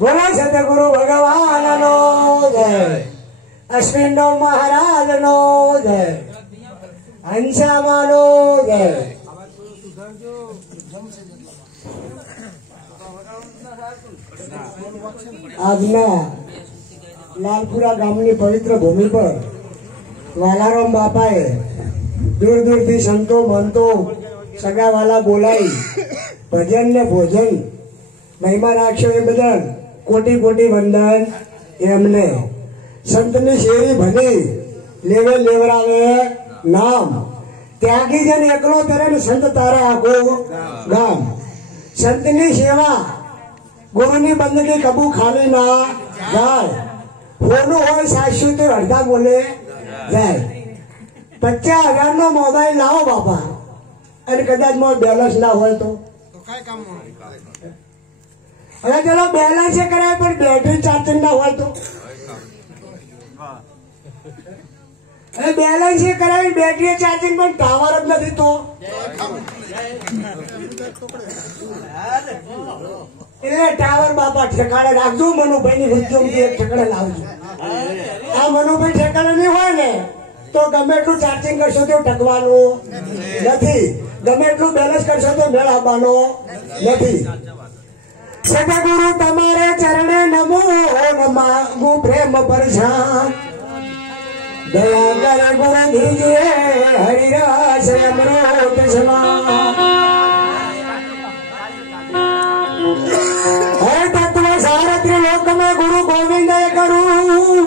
બોલો સતગુરુ ભગવાન નો જય, અશ્વિન મહારાજ નો જય, હંસામા નો જય. આજના લાલપુરા ગામની પવિત્ર ભૂમિ પર વાલારામ બાપાએ દૂર દૂરથી સંતો મંતો સગાવાલા બોલાવી ભજન ને ભોજન મહિમા રાખ્યો એ બદલ કોટી કોટી વંદન એમને. સંતની શેરી ભણી લેવે લેવરાવે નામ, ત્યાગી જન એકલો કરે ને સંત તારા આખું ગામ. સંતની સેવા ગુરુની બંદગી કબૂ ખાલી ના જાય, ફોનું હોય સાસુ તો અડધા બોલે જાય. 50,000 નો મોબાઈલ લાવો બાપા અને કદાચ મોર બેલેન્સ ના હોય તો હવે ચલો બેલેન્સ કરાય પણ બેટરી ચાર્જિંગ ના હોય તો બેલેન્સ કરાવી બેટરી ચાર્જિંગ પણ ટાવર જ નથી તો એટલે ટાવર બાપા ઠેકાણે રાખજો. મનુભાઈ ની વૃદ્ધિઓ ઠેકાણે લાવજો. આ મનુભાઈ ઠેકાણે નહીં હોય ને તો ગમે એટલું ચાર્જિંગ કરશો તો ટકવાનું નથી, ગમે એટલું બેલેન્સ કરશો તો મેળ આવવાનો નથી. સદગુરુ તમારે ચરણે નમો નમાગુ પ્રેમ પરછામ, દયા કરે ગુરુ ધીજે હરિરાસ અમૃત સમા. હે તત્વ સારત્રી લોક में गुरु गोविंद करूं,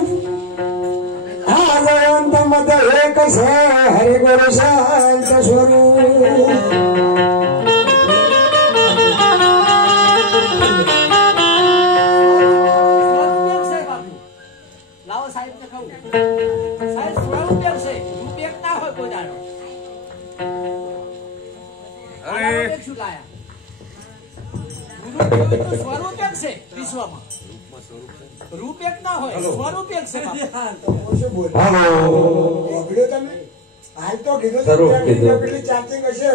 आजयंत मत एक से हरि गुरु शांत स्वरूप. હાલ તો કીધું ચાર્જિંગ હશે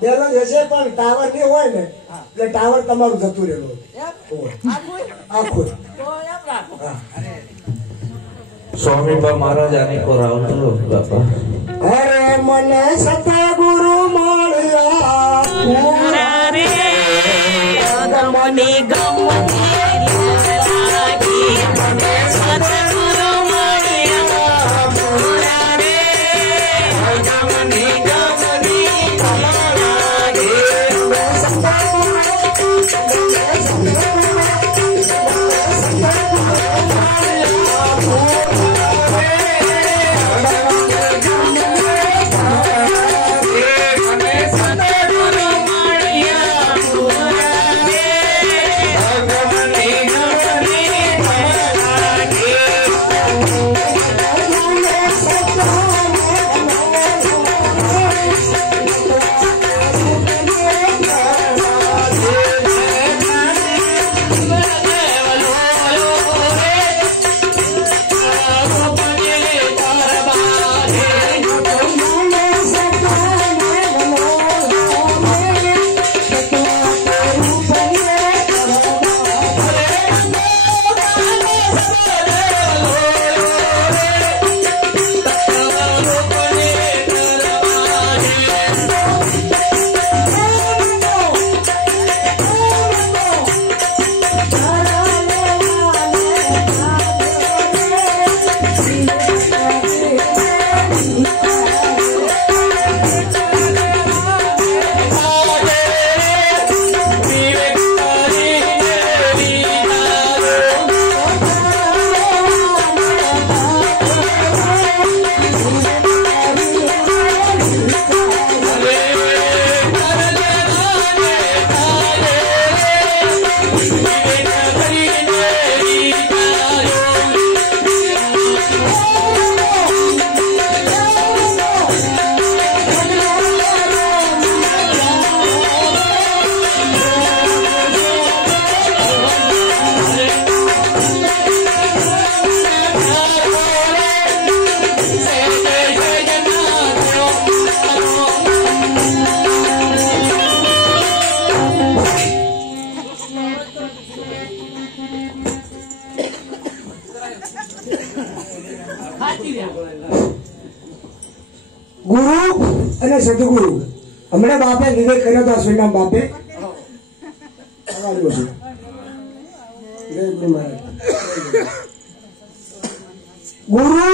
બેલેન્સ હશે પણ ટાવર નહીં હોય ને એટલે ટાવર તમારું જતું રહેલું આખું. स्वामी बा महाराज आने को रावतो बापा. अरे मने सतगुरु मोळिया रे गमनी गमनी लागी मने सतगुरु मोळिया रे गमनी गमनी लागी ગુરુ અને સદગુરુ હમણાં બાપે વિવેક કર્યો હતો અશ્વિનનામ બાપે. ગુરુ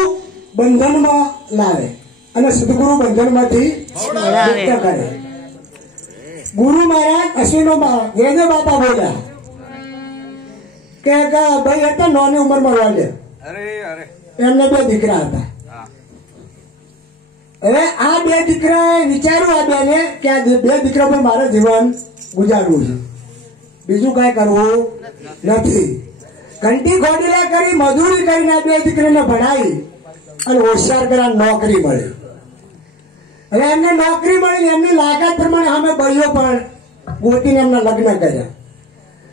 બંધનમાં લાવે અને સદગુરુ બંધનમાંથી મુક્ત કરે. ગુરુ મહારાજ અશ્વિનો વેદ બાપા બોલ્યા કે ભાઈ હતા નાની ઉંમરમાં વાળ્યા, એમને 2 દીકરા હતા. હવે આ 2 દીકરાએ વિચાર્યું આ બેને કે આ 2 દીકરા પર મારે જીવન ગુજારવું છે, બીજું કઈ કરવું નથી. ઘંટી ખોડીલા કરી મજૂરી કરીને આ 2 દીકરાને ભણાવી અને હોશિયાર કર્યા, નોકરી મળી. હવે એમને નોકરી મળી, એમની લાયકાત પ્રમાણે અમે બળીઓ પણ ગોતીને એમના લગ્ન કર્યા.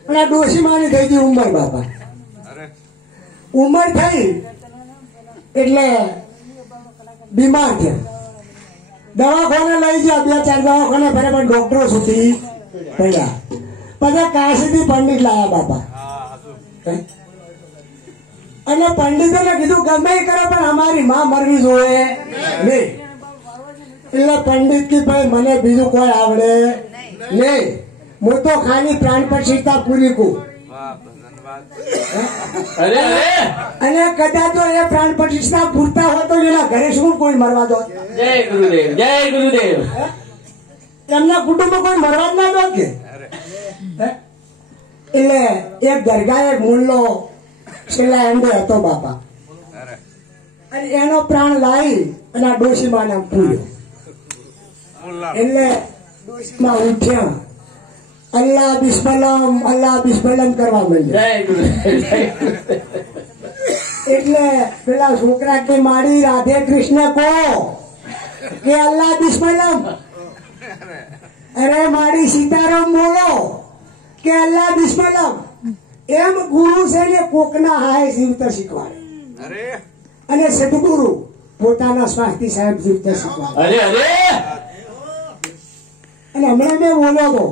અને આ ડોશીમાની થઈ ગઈ ઉંમર. બાપા ઉંમર થઈ એટલે બીમાર થયા, દવાખાને લઈ ગયા, 2-4 દવાખાને ફરે પણ ડોક્ટરો સુધી પડ્યા. પછી કાશીથી પંડિત લાયા બાપા. અને પંડિતોને કીધું ગમે કરો પણ અમારી માં મરવી જોઈએ નહીં. એટલે પંડિત કી ભાઈ મને બીજું કોઈ આવડે નહીં, હું તો ખાલી પ્રાણ પ્રતિષ્ઠા પૂરી કું. અને કદાચ તો એ પ્રાણ પ્રતિષ્ઠા પૂરતા હોય તો એના ઘરે શું કોઈ મરવા દો? જય ગુરુદેવ, જય ગુરુદેવ. એમના કુટુંબ કોઈ મરવા જ ના દો કે. એટલે એક દરગાહ એક મુલ્લો છેલ્લા એન્ડે હતો બાપા, અને એનો પ્રાણ લાવી અને આ ડોશીમાં નામ પૂર્યો. એટલે ડોશીમાં ઉઠ્યા, અલ્લાહ બિસ્મલમ કરવા માંડ્યા. એટલે પેલા છોકરા કે મારી રાધે કૃષ્ણ કહો કે અલ્લાહ બિસ્મલમ, અરે મારી સીતારામ બોલો કે અલ્લાહ બિસ્મલમ. એમ ગુરુ છે ને કોકના હાય જીવતા શીખવાડે, અને સદગુરુ પોતાના સ્વાસ્થ્ય સાહેબ જીવતા શીખવાડે. અને હમણાં મેં બોલ્યો હતો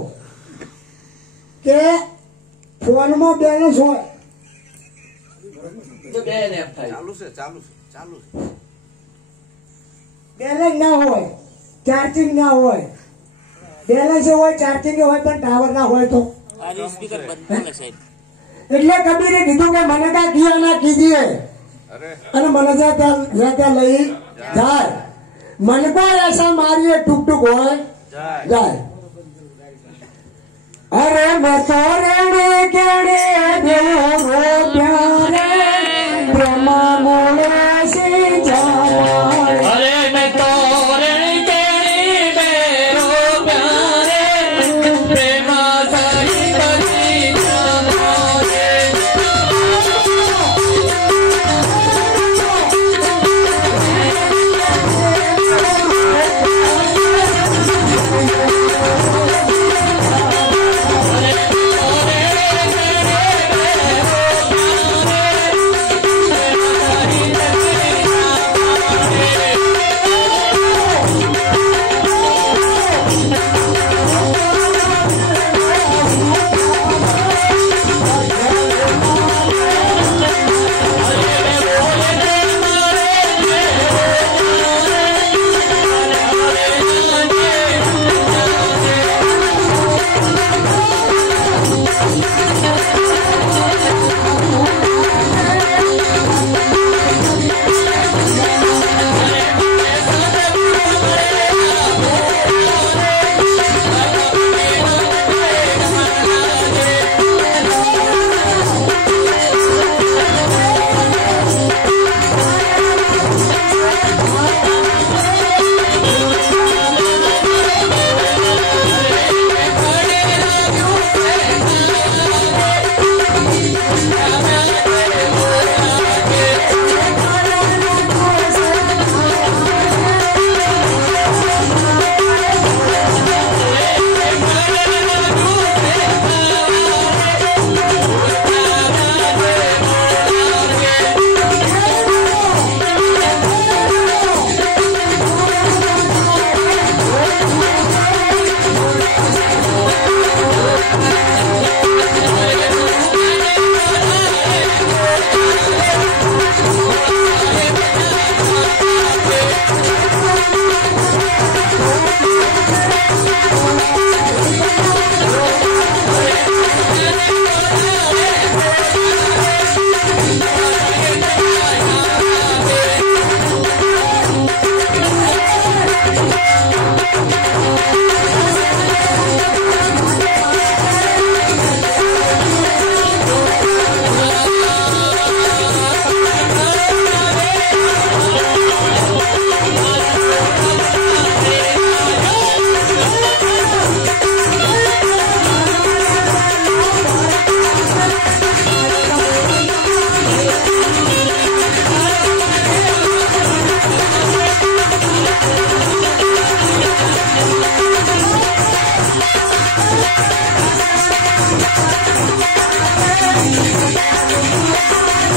કે ફોનમાં બેલેન્સ હોય, બેલેન્સ ના હોય, ચાર્જિંગ ના હોય. બેલેન્સ હોય, ચાર્જિંગ હોય, પણ ટાવર ના હોય તો. એટલે કબીરે કીધું કે મને કા કિયા ના કીજીએ, અને મને જ્યાં ત્યાં લઈ જાય. મન કો ऐसा મારીએ ટુક ટુક હોય જાય. અરે મેં તો રેડે કેડે દેવો પ્યારે પ્રેમા મોળે સે જાય. અરે મેં તો રેડે કેડે દેવો પ્યારે પ્રેમા સારી બની જાય.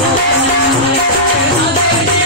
માતાજી